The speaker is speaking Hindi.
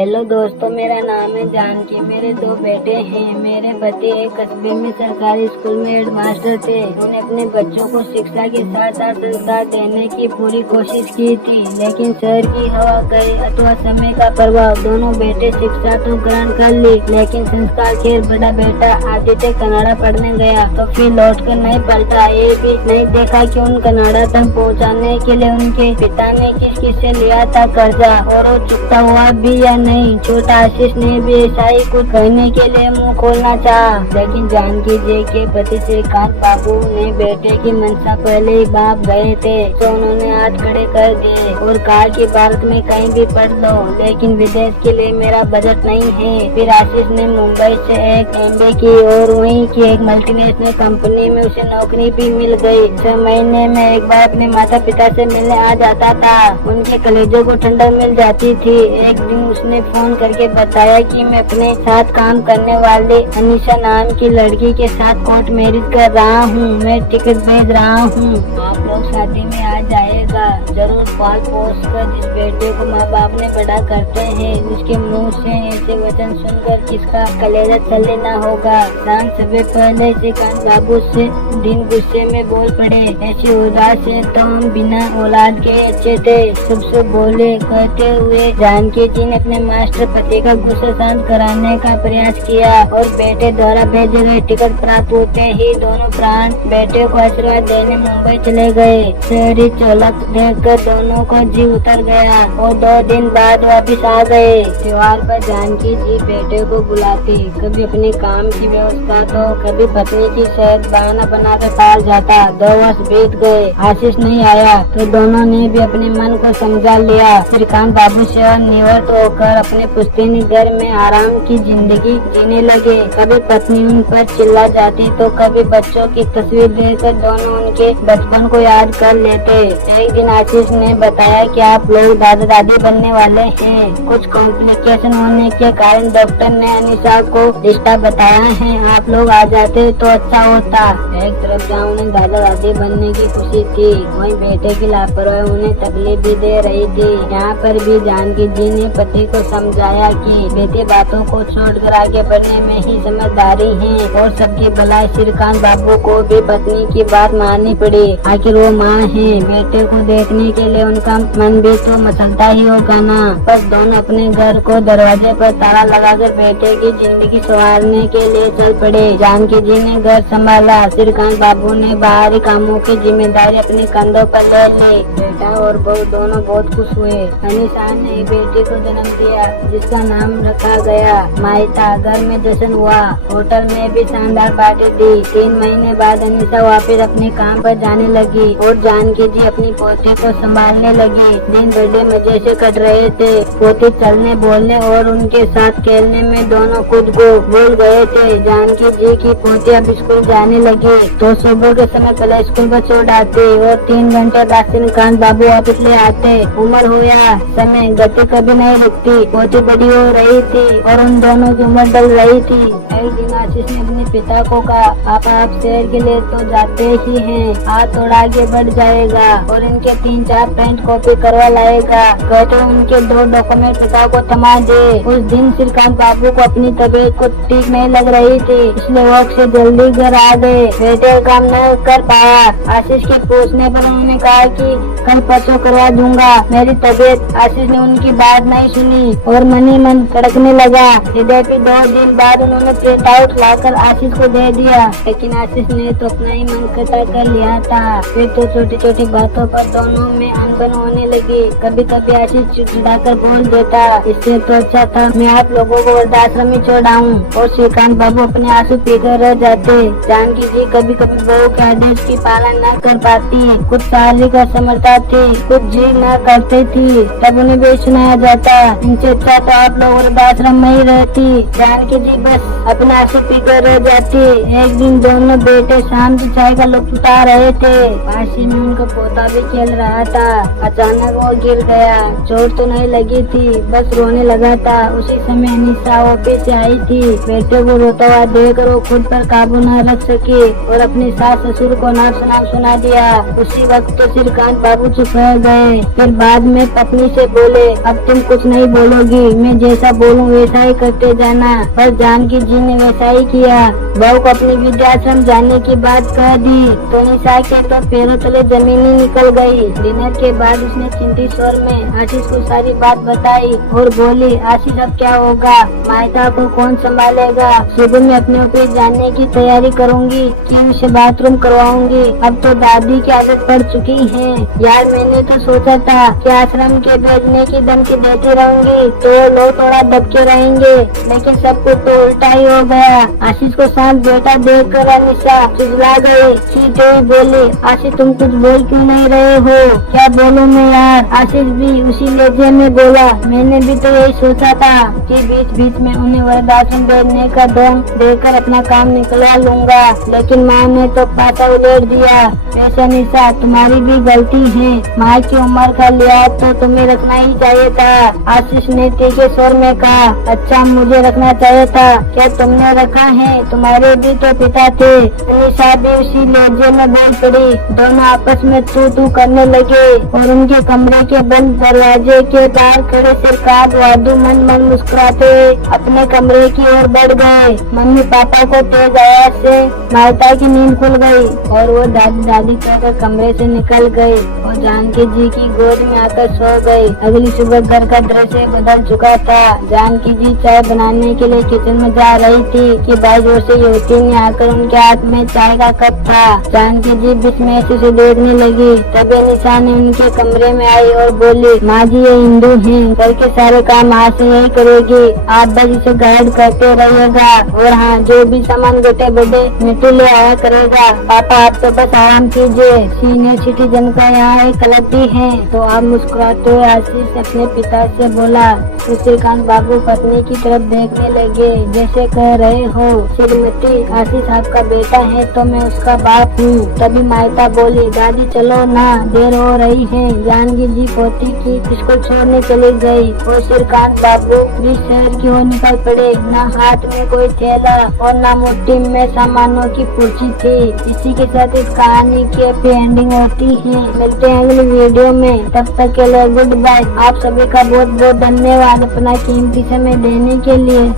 हेलो दोस्तों, मेरा नाम है जानकी। मेरे दो बेटे हैं। मेरे पति एक कस्बे में सरकारी स्कूल में हेडमास्टर थे। उन्होंने अपने बच्चों को शिक्षा के साथ साथ संस्कार देने की पूरी कोशिश की थी, लेकिन शहर की हवा गई अथवा समय का प्रभाव दोनों बेटे शिक्षा तो ग्रहण कर ली, लेकिन संस्कार के बड़ा बेटा आदित्य कनाडा पढ़ने गया तो फिर लौट कर नहीं पलटा। ये भी नहीं देखा कि उन कनाडा तक पहुँचाने के लिए उनके पिता ने किस किस से लिया था कर्जा, और वो चुकता हुआ भी या नहीं। छोटा आशीष ने भी ऐसा ही कुछ कहने के लिए मुंह खोलना चाहा, लेकिन जानकी जी के पति श्रीकांत बाबू ने बेटे की मंशा पहले ही बाप गए थे, तो उन्होंने हाथ खड़े कर दिए और कहा कि भारत में कहीं भी पढ़ लो, लेकिन विदेश के लिए मेरा बजट नहीं है। फिर आशीष ने मुंबई से एक MBA की और वहीं की एक मल्टीनेशनल कंपनी में उसे नौकरी भी मिल गई। 6 महीने में एक बार अपने माता पिता से मिलने आ जाता था। उनके कलेजों को ठंडक मिल जाती थी। एक दिन उसने फोन करके बताया कि मैं अपने साथ काम करने वाली अनीशा नाम की लड़की के साथ कोर्ट मैरिज कर रहा हूँ। मैं टिकट भेज रहा हूँ, आप लोग शादी में आ जाएगा जरूर। पाल पोस कर जिस बेटे को माँ बाप ने बड़ा करते हैं, उसके मुँह से ऐसे वचन सुनकर किसका कलेजा छलने न होगा। शाम सुबह पहले श्रीकांत बाबू से दिन गुस्से में बोल पड़े, ऐसी उदास है तो हम बिना औलाद के अच्छे थे, सबसे बोले। कहते हुए जानकी जी ने अपने मास्टर पति का गुस्सा शांत कराने का प्रयास किया और बेटे द्वारा भेजे गए टिकट प्राप्त होते ही दोनों प्राण बेटे को आशीर्वाद देने मुंबई चले गए। शहरी झलक देखकर दोनों को जी उतर गया और 2 दिन बाद वापिस आ गए। त्योहार पर जानकी जी बेटे को बुलाती, कभी अपने काम की व्यवस्था तो कभी पत्नी की सेहत बहाना बनाकर टाल जाता। 2 वर्ष बीत गए, आशीष नहीं आया तो दोनों ने भी अपने मन को समझा लिया। श्रीकांत बाबू से निवृत्त होकर अपने पुश्तैनी घर में आराम की जिंदगी जीने लगे। कभी पत्नी उन पर चिल्ला जाती तो कभी बच्चों की तस्वीर देखकर दोनों उनके बचपन को याद कर लेते। एक दिन आशीष ने बताया कि आप लोग दादा दादी बनने वाले हैं। कुछ कॉम्प्लिकेशन होने के कारण डॉक्टर ने अनीशा को रिश्ता बताया है, आप लोग आ जाते तो अच्छा होता। एक तरफ जहाँ उन्हें दादा दादी बनने की खुशी थी, वहीं बेटे की लापरवाही उन्हें तकलीफ भी दे रही थी। यहाँ पर भी जानकी जी ने पति को समझाया कि बेटी बातों को छोड़कर आगे बढ़ने में ही समझदारी है और सबकी भलाई। श्रीकांत बाबू को भी पत्नी की बात माननी पड़ी, आखिर वो माँ है। बेटे को देखने के लिए उनका मन भी तो मचलता ही होगा ना। बस दोनों अपने घर को दरवाजे पर ताला लगाकर बेटे की जिंदगी संवारने के लिए चल पड़े। जानकी जी ने घर संभाला, श्रीकांत बाबू ने बाहरी कामों की जिम्मेदारी अपने कंधों पर ले ली। बेटा और बहू दोनों बहुत खुश हुए। अनीशा ने बेटी को जन्म दिया, जिसका नाम रखा गया माइता। घर में जश्न हुआ, होटल में भी शानदार पार्टी दी। 3 महीने बाद अनीशा वापस अपने काम पर जाने लगी और जानकी जी अपनी पोती को संभालने लगी। दिन बड़े मजे से कट रहे थे। पोती चलने बोलने और उनके साथ खेलने में दोनों खुद को भूल गए थे। जानकी जी की पोती अब स्कूल जाने लगी तो सुबह के समय पहले स्कूल पर छोड़ आती और 3 घंटे बाद श्रीकांत बाबू वापस ले आते। उम्र हो या समय, गति कभी नहीं रुकती। पोती बड़ी हो रही थी और उन दोनों की उम्र डल रही थी। एक दिन आशीष ने अपने पिता को कहा, आप शहर के लिए तो जाते ही हैं, हाथ थोड़ा आगे बढ़ जाएगा और इनके 3-4 पेंट कॉपी करवा लाएगा। कहते उनके 2 डॉक्यूमेंट पिता को थमा दे। उस दिन श्रीकांत बाबू को अपनी तबीयत को ठीक नहीं लग रही थी, इसलिए वर्क से जल्दी घर आ गए। बेटे काम न कर पाया। आशीष के पूछने पर उन्होंने कहा कि कल परसों करवा दूंगा मेरी तबीयत। आशीष ने उनकी बात नहीं सुनी और मन ही मन कड़कने लगा। हृदय पे 2 दिन बाद उन्होंने प्रिंट आउट लाकर आशीष को दे दिया, लेकिन आशीष ने तो अपना ही मन कटा कर लिया था। फिर तो छोटी छोटी बातों पर दोनों में अनबन होने लगी। कभी कभी आशीष चिड़चिड़ाकर बोल देता, इससे तो अच्छा था मैं आप लोगों को वृद्धाश्रम में छोड़ाऊं। और श्रीकांत बाबू अपने आंसू पीकर रह जाते। जानकी जी कभी कभी बहू के आदेश की पालन न कर पाती, कुछ शारीरिक असमर्था थी, कुछ जी न करती थी, तब उन्हें भी सुनाया जाता, इनसे अच्छा तो आप लोग वृद्धाश्रम में ही रहती। जानकी जी बस अपना आंसू पीकर रह जाती। एक दिन दोनों बेटे शाम की चाय का लुत्फ उठा रहे थे। पासी में उनका पोता भी खेल रहा था। अचानक वो गिर गया। चोट तो नहीं लगी थी, बस रोने लगा था। उसी समय अनीशा ऑफिस से आई थी। बेटे को रोता हुआ देखकर वो खुद पर काबू न रख सकी और अपनी सास ससुर को नाम सुना दिया। उसी वक्त तो श्रीकांत बाबू चुप रह गए। फिर बाद में पत्नी से बोले, अब तुम कुछ नहीं बोलोगी, मैं जैसा बोलूं वैसा ही करते जाना। पर जानकी जी ने वैसा ही किया। बहू को अपनी वृद्धाश्रम जाने की बात कह दी तो निशा के तो पैरों तले जमीन ही निकल गई। डिनर के बाद उसने चिंतित स्वर में आशीष को सारी बात बताई और बोली, आशीष अब क्या होगा, मायका को कौन संभालेगा। सुबह में अपने ऊपर जाने की तैयारी करूंगी कि उसे बाथरूम करवाऊंगी। अब तो दादी की आदत पड़ चुकी है। यार मैंने तो सोचा था कि आश्रम के भेजने की धमकी देती रहूंगी तो लोग थोड़ा दबके रहेंगे, लेकिन सब कुछ तो उल्टा ही हो गया। आशीष को शांत बेटा देख कर निशा चिल्ला गई। चीते हुई बोली, आशीष तुम कुछ बोल क्यों नहीं रहे हो। क्या बोलूं मैं यार। आशीष भी उसी लहजे में बोला, मैंने भी तो यही सोचा था कि बीच बीच में उन्हें वृद्धाश्रम भेजने का दम देकर अपना काम निकलवा लूंगा, लेकिन माँ ने तो पासा उलट दिया। वैसे निशा तुम्हारी भी गलती है, माँ की उम्र का लिहाज तो तुम्हें रखना ही चाहिए था। आशीष ने तीखे स्वर में कहा, अच्छा मुझे रखना चाहिए था, क्या तुमने रखा है, तुम्हारे भी तो पिता थे। निशा भी उसी लहजे में बोल पड़ी। दोनों आपस में तू करने लगे और उनके कमरे के बंद दरवाजे के बाहर खड़े सिरकाब वादू मन मन मुस्कुराते अपने कमरे की ओर बढ़ गए। मम्मी पापा को तेज आवाज से माता की नींद खुल गई और वो दादी दादी कहकर कमरे से निकल गए और जानकी जी की गोद में आकर सो गई। अगली सुबह घर का दृश्य बदल चुका था। जानकी जी चाय बनाने के लिए किचन में जा रही थी कि बाई जोर से युवती ने आकर उनके हाथ में चाय का कप था। जानकी जी बीच में ऐसे से देखने लगी। तभी निशा ने उनके कमरे में आई और बोली, माँ जी ये हिंदू हैं, घर के सारे काम आज से यही करेगी, आप बस इसे गाइड करते रहिएगा और हाँ जो भी सामान गोटे बड़े मिट्टी ले आया करेगा। पापा आप तो बस आराम कीजिए, सीनियर सिटीजन का यहाँ एक कलेक्टी है। तो आप मुस्कुराते हुए आशीष अपने पिता से बोला। श्रीकांत बाबू पत्नी की तरफ देखने लगे जैसे कह रहे हो, श्रीमती आशीष आपका बेटा है तो मैं उसका बाप हूँ। तभी मायता बोली, दादी चलो ना, देर हो रही है। जानकी जी पोती की स्कूल छोड़ने चली गई और श्रीकांत बाबू भी शहर की ओर निकल पड़े। न हाथ में कोई थैला और न मुट्ठी में सामानों की पर्ची थी। इसी के साथ इस कहानी की एंडिंग होती है। मिलते हैं अगली वीडियो में, तब तक के लिए गुड बाय। आप सभी का बहुत बहुत धन्यवाद अपना कीमती समय देने के लिए।